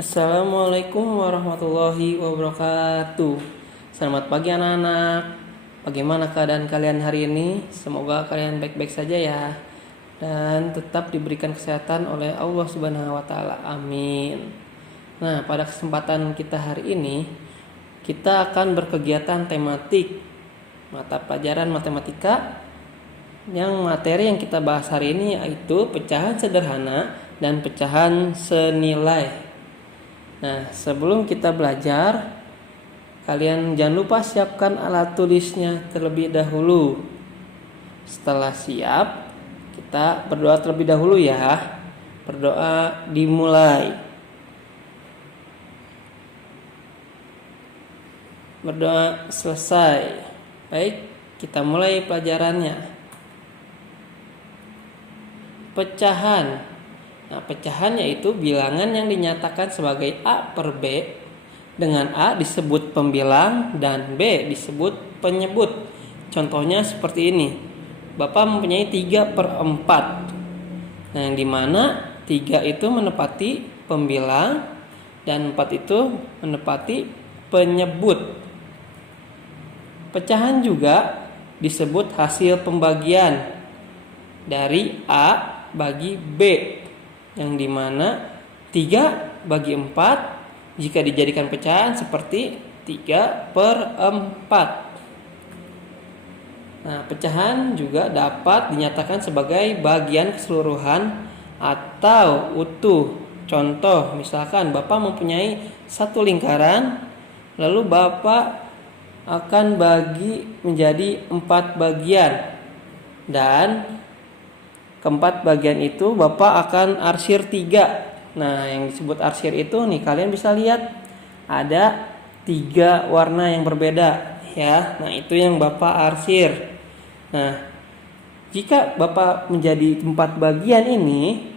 Assalamualaikum warahmatullahi wabarakatuh. Selamat pagi anak-anak. Bagaimana keadaan kalian hari ini? Semoga kalian baik-baik saja ya. Dan tetap diberikan kesehatan oleh Allah Subhanahu wa taala. Amin. Nah, pada kesempatan kita hari ini kita akan berkegiatan tematik mata pelajaran matematika. Yang materi yang kita bahas hari ini yaitu pecahan sederhana dan pecahan senilai. Nah, sebelum kita belajar, kalian jangan lupa siapkan alat tulisnya terlebih dahulu. Setelah siap, kita berdoa terlebih dahulu ya. Berdoa dimulai. Berdoa selesai. Baik, kita mulai pelajarannya. Pecahan. Nah, pecahan yaitu bilangan yang dinyatakan sebagai A per B, dengan A disebut pembilang dan B disebut penyebut. Contohnya seperti ini. Bapak mempunyai 3 per 4. Nah, yang dimana 3 itu menepati pembilang dan 4 itu menepati penyebut. Pecahan juga disebut hasil pembagian dari A bagi B, yang dimana 3 bagi 4 jika dijadikan pecahan seperti 3 per 4. Nah, pecahan juga dapat dinyatakan sebagai bagian keseluruhan atau utuh. Contoh, misalkan Bapak mempunyai satu lingkaran, lalu Bapak akan bagi menjadi 4 bagian, dan keempat bagian itu Bapak akan arsir 3. Nah, yang disebut arsir itu nih, kalian bisa lihat ada 3 warna yang berbeda ya. Nah, itu yang Bapak arsir. Nah, jika Bapak menjadi 4 bagian ini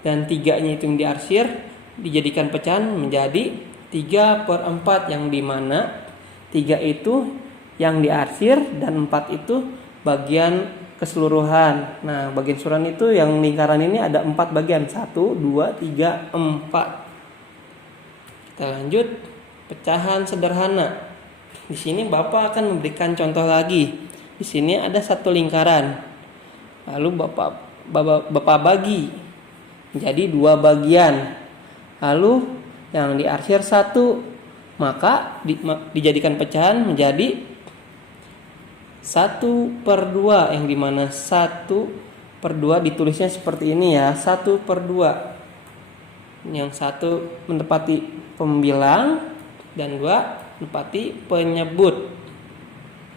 dan 3-nya itu yang diarsir, dijadikan pecahan menjadi 3 per 4, yang dimana 3 itu yang diarsir dan 4 itu bagian keseluruhan. Nah, bagian keseluruhan itu yang lingkaran ini ada 4 bagian. 1, 2, 3, 4. Kita lanjut pecahan sederhana. Di sini Bapak akan memberikan contoh lagi. Di sini ada satu lingkaran. Lalu Bapak bagi menjadi 2 bagian. Lalu yang diarsir 1, maka dijadikan pecahan menjadi 1 per 2, yang dimana 1 per 2 ditulisnya seperti ini ya. 1 per 2, yang 1 menepati pembilang dan 2 menepati penyebut.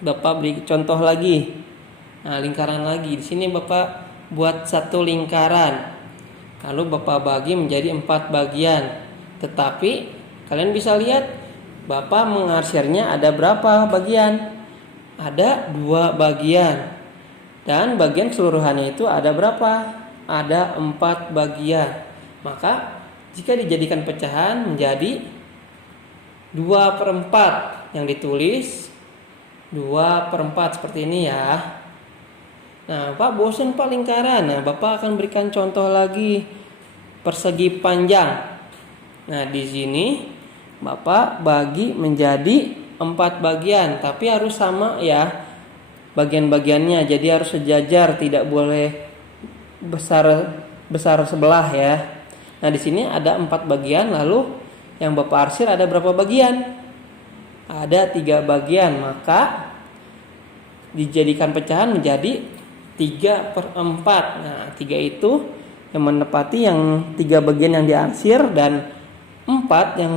Bapak beri contoh lagi. Nah, lingkaran lagi. Di sini Bapak buat satu lingkaran, lalu Bapak bagi menjadi 4 bagian. Tetapi kalian bisa lihat Bapak mengarsirnya ada berapa bagian? Ada 2 bagian. Dan bagian keseluruhannya itu ada berapa? Ada 4 bagian. Maka jika dijadikan pecahan menjadi 2 per 4, yang ditulis 2 per 4 seperti ini ya. Nah, Pak bosan Pak lingkaran. Nah, Bapak akan berikan contoh lagi persegi panjang. Nah, di sini Bapak bagi menjadi 4 bagian, tapi harus sama ya bagian-bagiannya. Jadi harus sejajar, tidak boleh besar sebelah ya. Nah, di sini ada 4 bagian, lalu yang Bapak arsir ada berapa bagian? Ada 3 bagian, maka dijadikan pecahan menjadi 3 per 4. Nah, 3 itu yang menepati yang 3 bagian yang diarsir, dan 4 yang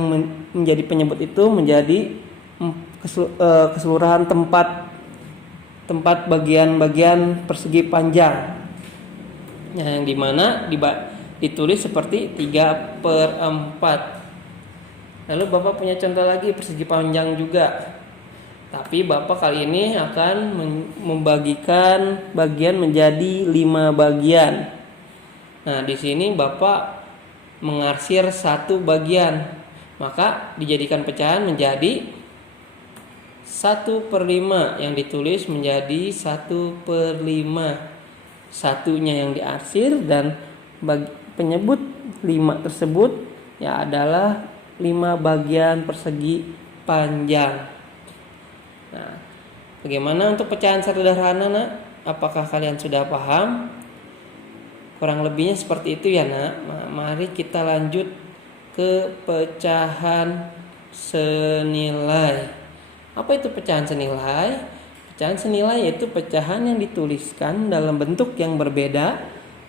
menjadi penyebut itu menjadi keseluruhan tempat bagian-bagian persegi panjang. Nah, yang dimana ditulis seperti 3 per 4. Lalu Bapak punya contoh lagi persegi panjang juga. Tapi Bapak kali ini akan membagikan bagian menjadi 5 bagian. Nah, di sini Bapak mengarsir 1 bagian, maka dijadikan pecahan menjadi 1 per 5, yang ditulis menjadi 1 per 5. Satunya yang diarsir dan penyebut 5 tersebut ya adalah 5 bagian persegi panjang. Nah, bagaimana untuk pecahan sederhana, nak? Apakah kalian sudah paham? Kurang lebihnya seperti itu ya, nak. Nah, mari kita lanjut ke pecahan senilai. Apa itu pecahan senilai? Pecahan senilai yaitu pecahan yang dituliskan dalam bentuk yang berbeda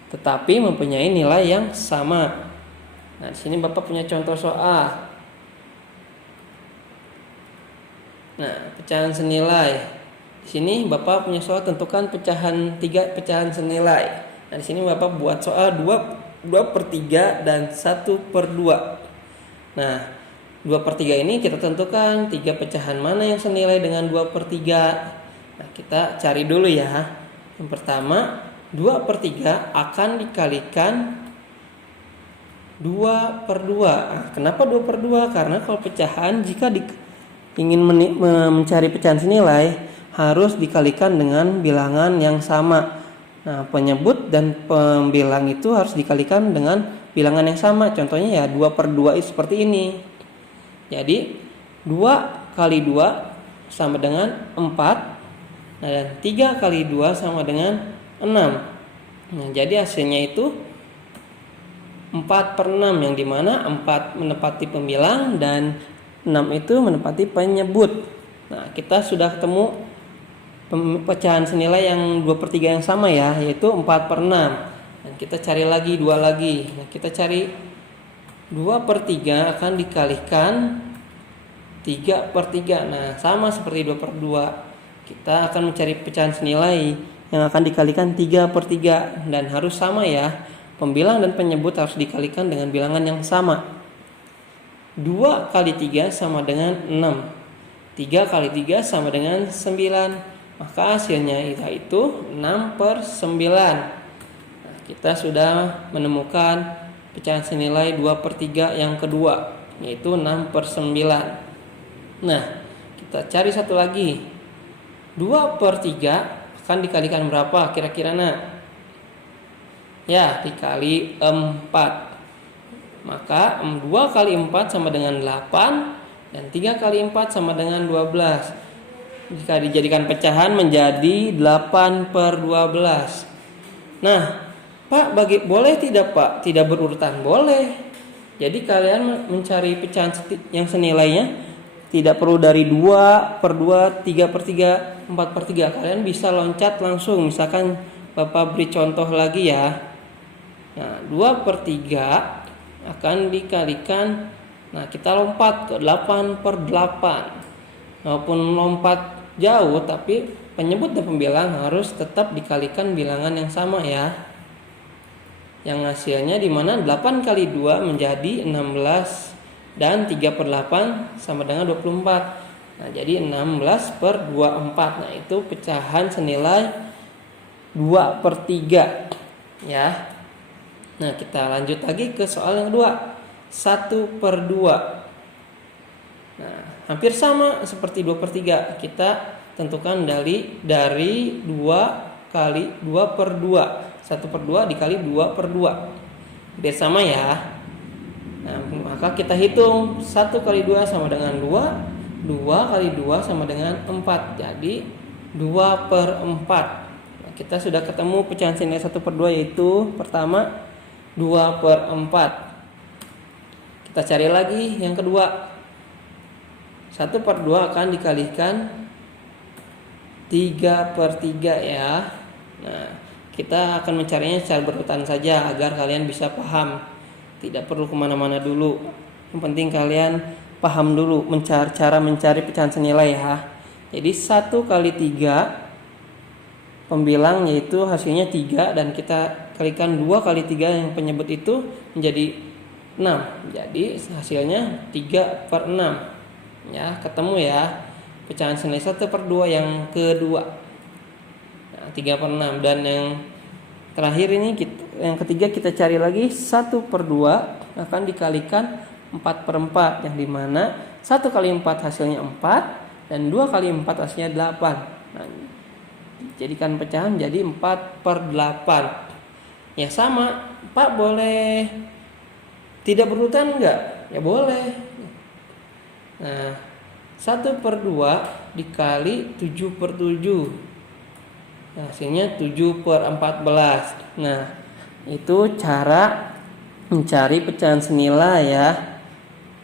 tetapi mempunyai nilai yang sama. Nah, di sini Bapak punya contoh soal. Nah, pecahan senilai. Di sini Bapak punya soal tentukan pecahan 3 pecahan senilai. Nah, di sini Bapak buat soal 2/3 dan 1/2. Nah, 2/3 ini kita tentukan 3 pecahan mana yang senilai dengan 2/3. Nah, kita cari dulu ya. Yang pertama, 2/3 akan dikalikan 2/2. Nah, kenapa 2/2? Karena kalau pecahan jika ingin mencari pecahan senilai harus dikalikan dengan bilangan yang sama. Nah, penyebut dan pembilang itu harus dikalikan dengan bilangan yang sama. Contohnya ya 2/2 itu seperti ini. Jadi 2 kali 2 sama dengan 4. Nah, dan 3 kali 2 sama dengan 6. Nah, jadi hasilnya itu 4/6, yang dimana 4 menepati pembilang dan 6 itu menepati penyebut. Nah, kita sudah ketemu pecahan senilai yang 2/3 yang sama ya, yaitu 4/6. Dan kita cari lagi 2 lagi. Nah, kita cari 2/3 akan dikalikan 3/3. Nah, sama seperti 2/2. Kita akan mencari pecahan senilai yang akan dikalikan 3/3 dan harus sama ya. Pembilang dan penyebut harus dikalikan dengan bilangan yang sama. 2 kali 3 sama dengan 6. 3 kali 3 sama dengan 9. Maka hasilnya itu 6/9. Nah, kita sudah menemukan pecahan senilai 2/3 yang kedua, yaitu 6/9. Nah, kita cari satu lagi. 2/3 akan dikalikan berapa kira-kira, nak? Ya, dikali 4. Maka 2 kali 4 sama dengan 8 dan 3 kali 4 sama dengan 12. Jika dijadikan pecahan menjadi 8/12. Nah, Pak, boleh tidak, Pak? Tidak berurutan? Boleh. Jadi kalian mencari pecahan yang senilainya tidak perlu dari 2/2, 3/3, 4/3. Kalian bisa loncat langsung. Misalkan Bapak beri contoh lagi ya. Nah, 2/3 akan dikalikan. Nah, kita lompat ke 8/8. Walaupun lompat jauh, tapi penyebut dan pembilang harus tetap dikalikan bilangan yang sama ya. Yang hasilnya dimana 8 kali 2 menjadi 16 dan 3/8 sama dengan 24. Nah, jadi 16/24. Nah, itu pecahan senilai 2/3 ya. Nah, kita lanjut lagi ke soal yang kedua. 1/2. Nah, hampir sama seperti 2/3. Kita tentukan dari 2 kali 2/2. 1/2 dikali 2/2. Hampir sama ya. Nah, maka kita hitung 1 kali 2 sama dengan 2. 2 kali 2 sama dengan 4. Jadi 2/4. Nah, kita sudah ketemu pecahan senilai 1/2, yaitu pertama 2/4. Kita cari lagi yang kedua. 1/2 akan dikalikan 3/3 ya. Nah, kita akan mencarinya secara berurutan saja agar kalian bisa paham. Tidak perlu kemana-mana dulu. Yang penting kalian paham dulu cara mencari pecahan senilai ya. Jadi 1 kali 3 pembilang yaitu hasilnya 3 dan kita kalikan 2 kali 3 yang penyebut itu menjadi 6. Jadi hasilnya 3/6. Ya, ketemu ya pecahan senilai 1/2 yang kedua. Nah, 3/6. Dan yang terakhir ini yang ketiga kita cari lagi 1/2 akan dikalikan 4/4, yang dimana 1 kali 4 hasilnya 4 dan 2 kali 4 hasilnya 8. Nah, dijadikan pecahan jadi 4/8. Ya sama, Pak, boleh tidak berurutan enggak? Ya boleh. Nah, 1/2 dikali 7/7. Nah, hasilnya 7/14. Nah, itu cara mencari pecahan senilai ya.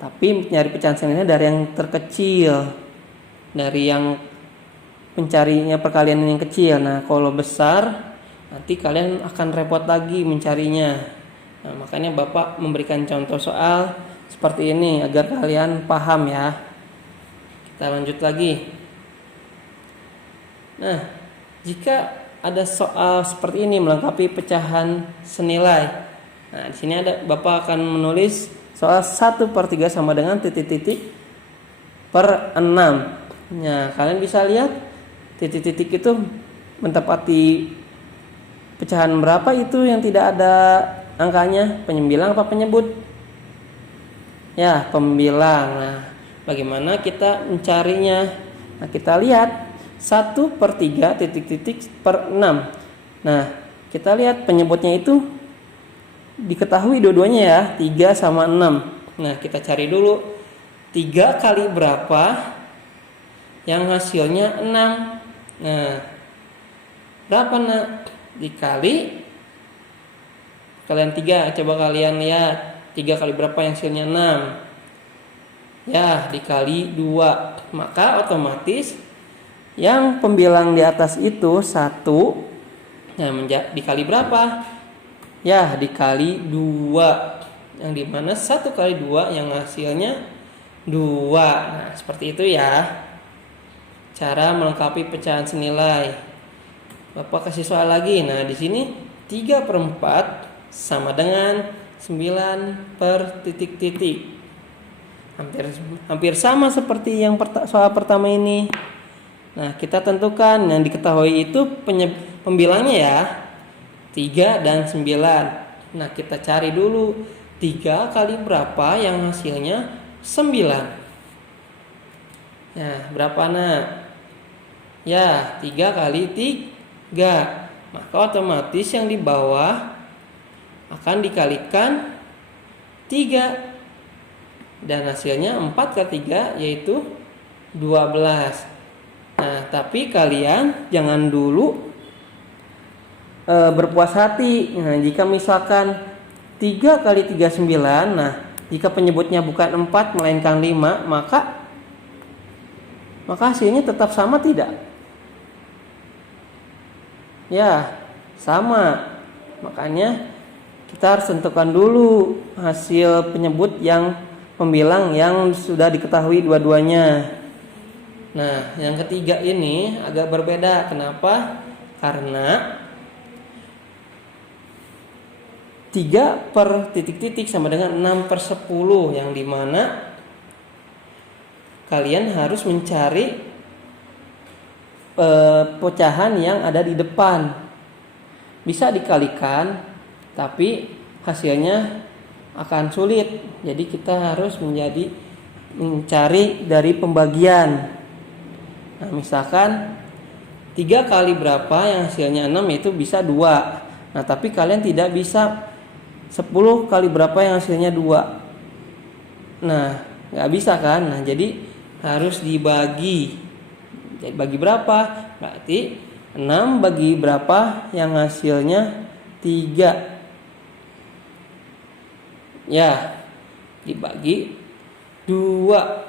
Tapi mencari pecahan senilai dari yang terkecil. Dari yang mencarinya perkalian yang kecil. Nah, kalau besar nanti kalian akan repot lagi mencarinya. Nah, makanya Bapak memberikan contoh soal seperti ini agar kalian paham ya. Kita lanjut lagi. Nah, jika ada soal seperti ini melengkapi pecahan senilai. Nah, di sini ada Bapak akan menulis soal 1/3 sama dengan titik-titik per 6. Nah, kalian bisa lihat titik-titik itu menempati pecahan berapa itu yang tidak ada angkanya, penyembilang apa penyebut? Ya, pembilang. Nah, bagaimana kita mencarinya? Nah, kita lihat 1/3 titik-titik per 6. Nah, kita lihat penyebutnya itu diketahui dua-duanya ya, 3 sama 6. Nah, kita cari dulu 3 kali berapa yang hasilnya 6. Nah, berapa nak? Dikali kalian 3, coba kalian lihat 3 kali berapa yang hasilnya 6. Ya, dikali 2. Maka otomatis yang pembilang di atas itu 1. Nah, dikali berapa? Ya, dikali 2. Yang dimana 1 kali 2 yang hasilnya 2. Nah, seperti itu ya cara melengkapi pecahan senilai. Bapak kasih soal lagi. Nah, di sini 3/4 sama dengan 9 per titik-titik. Hampir sama seperti yang soal pertama ini. Nah, kita tentukan yang diketahui itu pembilangnya ya, 3 dan 9. Nah, kita cari dulu 3 kali berapa yang hasilnya 9. Nah, berapa nak? Ya, 3 kali 3. Maka otomatis yang di bawah akan dikalikan 3. Dan hasilnya 4 kali 3 yaitu 12. Nah, tapi kalian jangan dulu berpuas hati. Nah, jika misalkan 3 kali 3 9. Nah, jika penyebutnya bukan 4 melainkan 5, maka hasilnya tetap sama tidak? Ya, sama. Makanya kita harus tentukan dulu hasil penyebut yang pembilang yang sudah diketahui dua-duanya. Nah, yang ketiga ini agak berbeda. Kenapa? Karena 3 per titik-titik sama dengan 6/10, yang dimana kalian harus mencari pecahan yang ada di depan. Bisa dikalikan, tapi hasilnya akan sulit. Jadi kita harus mencari dari pembagian. Nah, misalkan 3 kali berapa yang hasilnya 6 itu bisa 2. Nah, tapi kalian tidak bisa 10 kali berapa yang hasilnya 2. Nah, nggak bisa kan? Nah, jadi harus dibagi. Jadi bagi berapa? Berarti 6 bagi berapa yang hasilnya 3. Ya, dibagi 2.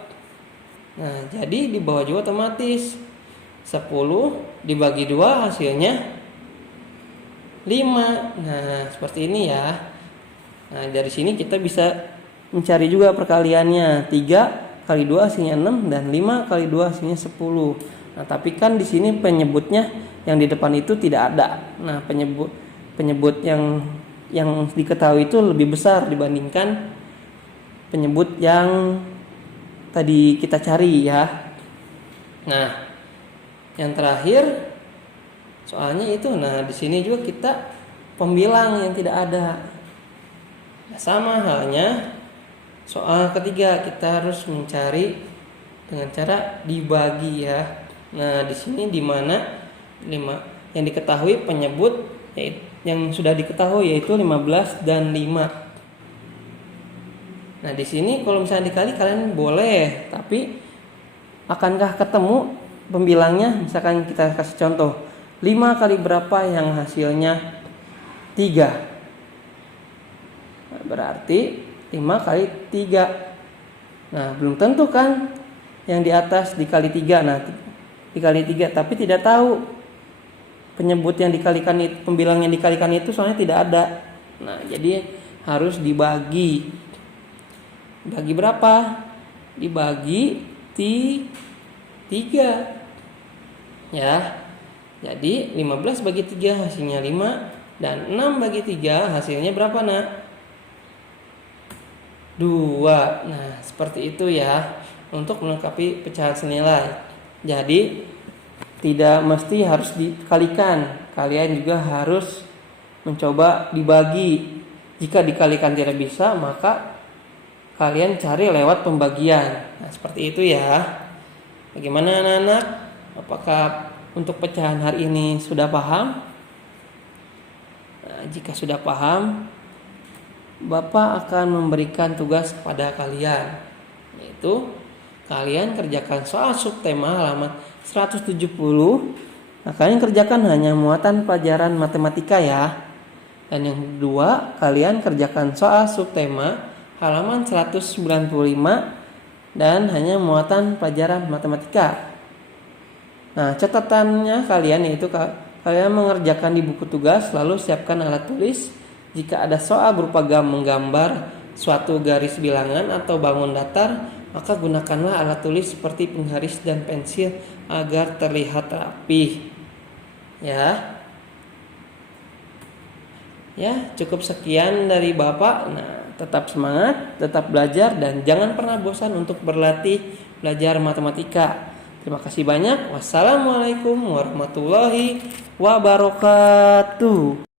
Nah, jadi di bawah juga otomatis 10 dibagi 2 hasilnya 5. Nah, seperti ini ya. Nah, dari sini kita bisa mencari juga perkaliannya. 3 kali 2 hasilnya 6 dan 5 kali 2 hasilnya 10. Nah, tapi kan di sini penyebutnya yang di depan itu tidak ada. Nah, penyebut yang diketahui itu lebih besar dibandingkan penyebut yang tadi kita cari ya. Nah, yang terakhir soalnya itu. Nah, di sini juga kita pembilang yang tidak ada. Nah, sama halnya soal ketiga, kita harus mencari dengan cara dibagi ya. Nah, di sini di mana 5 yang diketahui penyebut yang sudah diketahui yaitu 15 dan 5. Nah, di sini kalau misalnya dikali kalian boleh, tapi akankah ketemu pembilangnya? Misalkan kita kasih contoh, 5 kali berapa yang hasilnya 3? Nah, berarti 5 kali 3. Nah, belum tentu kan yang di atas dikali 3. Nah, dikali 3, tapi tidak tahu penyebut yang dikalikan itu, pembilang yang dikalikan itu soalnya tidak ada. Nah, jadi harus dibagi. Bagi berapa? Dibagi 3. Ya. Jadi 15 bagi 3 hasilnya 5, dan 6 bagi 3 hasilnya berapa, Nak? 2. Nah, seperti itu ya untuk melengkapi pecahan senilai. Jadi tidak mesti harus dikalikan. Kalian juga harus mencoba dibagi. Jika dikalikan tidak bisa, maka kalian cari lewat pembagian. Nah, seperti itu ya. Bagaimana anak-anak? Apakah untuk pecahan hari ini sudah paham? Nah, jika sudah paham, Bapak akan memberikan tugas kepada kalian, yaitu kalian kerjakan soal subtema halaman 170. Nah, kalian kerjakan hanya muatan pelajaran matematika ya. Dan yang kedua, kalian kerjakan soal subtema halaman 195 dan hanya muatan pelajaran matematika. Nah, catatannya kalian yaitu kalian mengerjakan di buku tugas, lalu siapkan alat tulis. Jika ada soal berupa menggambar suatu garis bilangan atau bangun datar, maka gunakanlah alat tulis seperti penggaris dan pensil agar terlihat rapi. Ya, cukup sekian dari Bapak. Nah, tetap semangat, tetap belajar, dan jangan pernah bosan untuk berlatih belajar matematika. Terima kasih banyak. Wassalamualaikum warahmatullahi wabarakatuh.